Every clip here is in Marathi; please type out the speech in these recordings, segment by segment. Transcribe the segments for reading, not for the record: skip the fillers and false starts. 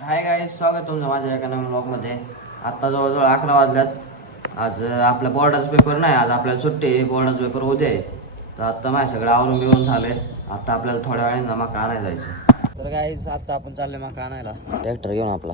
हाय गाईज, स्वागत तुमचं माझ्या एका नवीन ब्लॉगमध्ये. आत्ता जवळजवळ 11 वाजल्यात. आज आपला बोर्डाचा पेपर नाही, आज आपल्याला सुट्टी आहे. बोर्डाचा पेपर उद्या आहे. तर आत्ता माझ्या सगळं आवरून बिवरून झालं आहे. आत्ता आपल्याला थोड्या वेळाने मका आणायला जायचं. तर गाईज आत्ता आपण चालले मका आणायला, ट्रॅक्टर घेऊन आपला.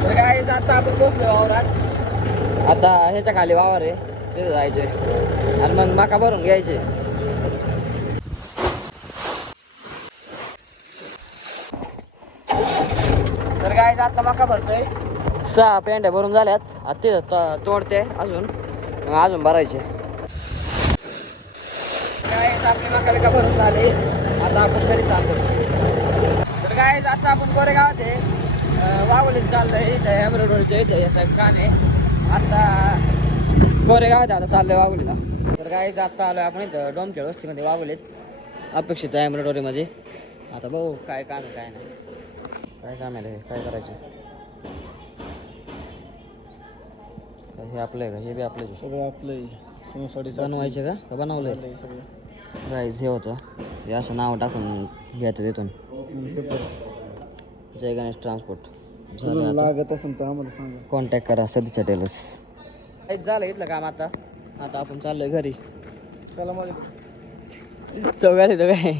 तर गाईज आता आपण पोहोचलो वावरात. आता ह्याच्या खाली वावर आहे, तिथे जायचे आणि मग मका भरून घ्यायचे. तर गाईज आता मका भरतोय. 6 पेंड्या भरून झाल्यात. आता तिथं तोडते अजून, मग अजून भरायचे. गाईज आपली मका बिका भरून झाली. आता आपण घरी चाललोय. तर गाईज आता आपण कोरेगावात आहे, वाघोलीत चाललोय. इथं एम्ब्रॉयडरीच्या इथे याचा कान आहे. आता कोरेगावात आता चाललोय वाघोलीला. तर गाईज आता आलोय आपण इथं डोमखेड वस्तीमध्ये वाघोलीत, अपेक्षित आहे एम्ब्रॉयडरीमध्ये. आता बघू काय काम आहे काय नाही. काय काम आहे रे, काय करायचं. हे आपलं आहे का? हे बी आपलं आहे. सगळं आपलं बनवायचे का बनवलंय सगळं. गाईज. हे होतं हे असं नाव टाकून घ्यायचं तिथून, जय गणेश ट्रान्सपोर्ट. झालं लागत असेल तर आम्हाला सांगा. कॉन्टॅक्ट करा सदीच्या टेलर्स. काहीच झालं इथलं काम. आता आता आपण चाललोय घरी. चला मला चौघात येतो काय.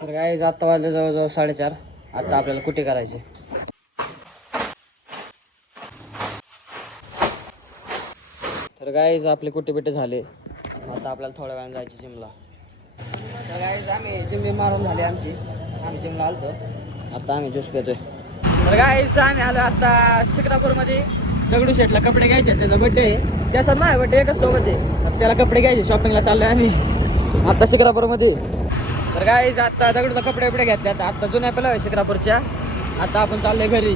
तर काय आता वाजले जवळजवळ 4:30. आता आपल्याला कुठे करायचे. तर गाईज आपले कुठे बिटे झाले. आता आपल्याला थोड्या वेळाने जायचे जिमला. तर गाईज आम्ही जिम मारून झाली आमची. आम्ही जिमला आलतो. आता आम्ही ज्यूस पितोय. तर गाईज आम्ही आलो आता शिक्रापूरमध्ये. दगडू शेटला कपडे घ्यायचे, त्याचा बड्डे आहे. त्याचा माझा बड्डे एकच सोबत आहे. त्याला कपडे घ्यायचे, शॉपिंगला चाललोय आम्ही आता शिक्रापूरमध्ये. तर गाईज आता दगडूला कपडे बिपडे घेतल्यात. आता जुन्या पेला शिक्रापूरच्या. आता आपण चाललोय घरी.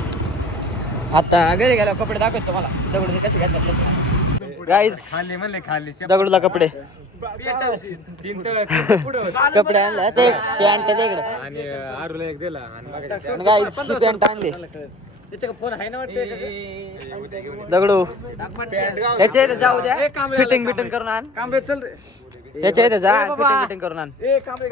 आता घरी गेल्यावर कपडे दाखवतो तुम्हाला दगडूचे कसे घेतल्यात तसे. गाईज दगडूला कपडे कपडे आणले ते पॅन्ट तिकडे आणि आरूला एक दिला आणि गाईज ही पॅन्ट आणली. फोन आहे ना वाटतं दगडू ह्याच्या इथे जाऊ द्या, फिटिंग बिटिंग करून आण. कांबळे चल रे. ह्याच्या इथे जा, फिटिंग बिटिंग करून आण. कांबळे